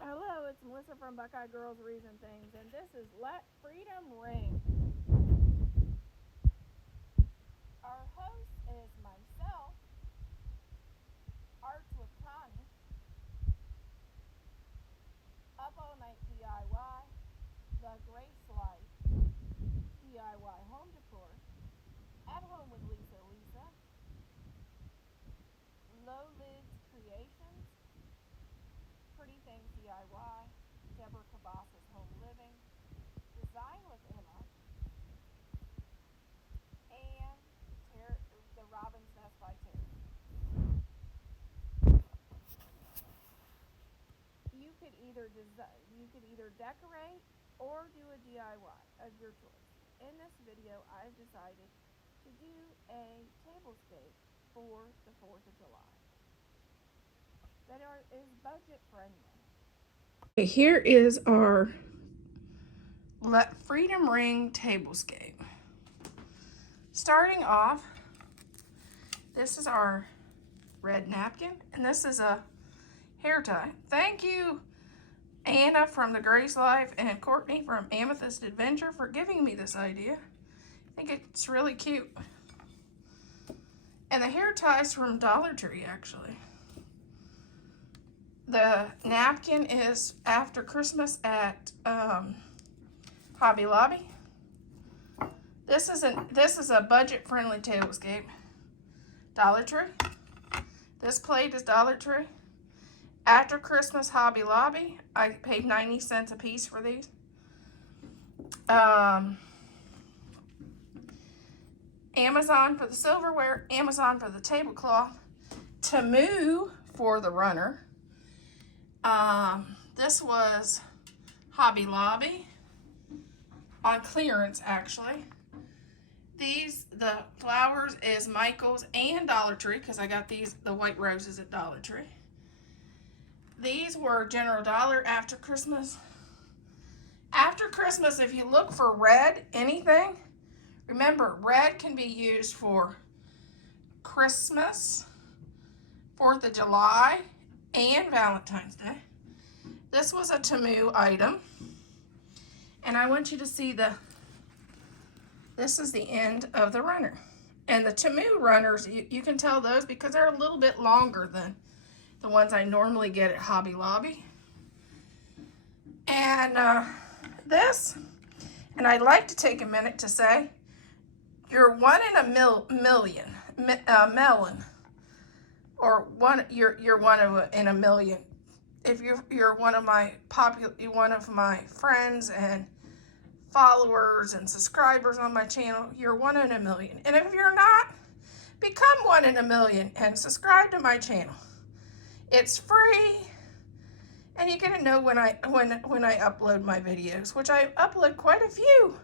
Hello, it's Melissa from Buckeye Girls Reason Things, and this is Let Freedom Ring. Our host is myself, Arts with Connie, Up All Night DIY, The Grace Life, DIY Home Decor, At Home with Lisa, Low Lids Creations, Pretty Things DIY, Deborah Cabas's Home Living, Design with Emma, and The Robin's Nest by Terry. You could either decorate or do a DIY of your choice. In this video, I've decided to do a tablescape for the 4th of July that is budget friendly. Here is our Let Freedom Ring tablescape. Starting off, this is our red napkin, and this is a hair tie. Thank you, Anna from The Grace Life and Courtney from Amethyst Adventure, for giving me this idea. I think it's really cute. And the hair tie's from Dollar Tree, actually. The napkin is After Christmas at Hobby Lobby. This is a budget-friendly tablescape. Dollar Tree. This plate is Dollar Tree. After Christmas, Hobby Lobby. I paid 90 cents a piece for these. Amazon for the silverware. Amazon for the tablecloth. Temu for the runner. This was Hobby Lobby. On clearance, actually. The flowers is Michael's and Dollar Tree, because I got the white roses at Dollar Tree. These were General Dollar after Christmas. After Christmas, if you look for red, anything, remember, red can be used for Christmas, 4th of July, and Valentine's Day. This was a Temu item. And I want you to see this is the end of the runner. And the Temu runners, you can tell those because they're a little bit longer than the ones I normally get at Hobby Lobby. And and I'd like to take a minute to say, you're one in a million, melon, or you're one in a million. If you're one of my friends and followers and subscribers on my channel, you're one in a million. And if you're not, become one in a million and subscribe to my channel. It's free, and you're gonna know when I upload my videos, which I upload quite a few.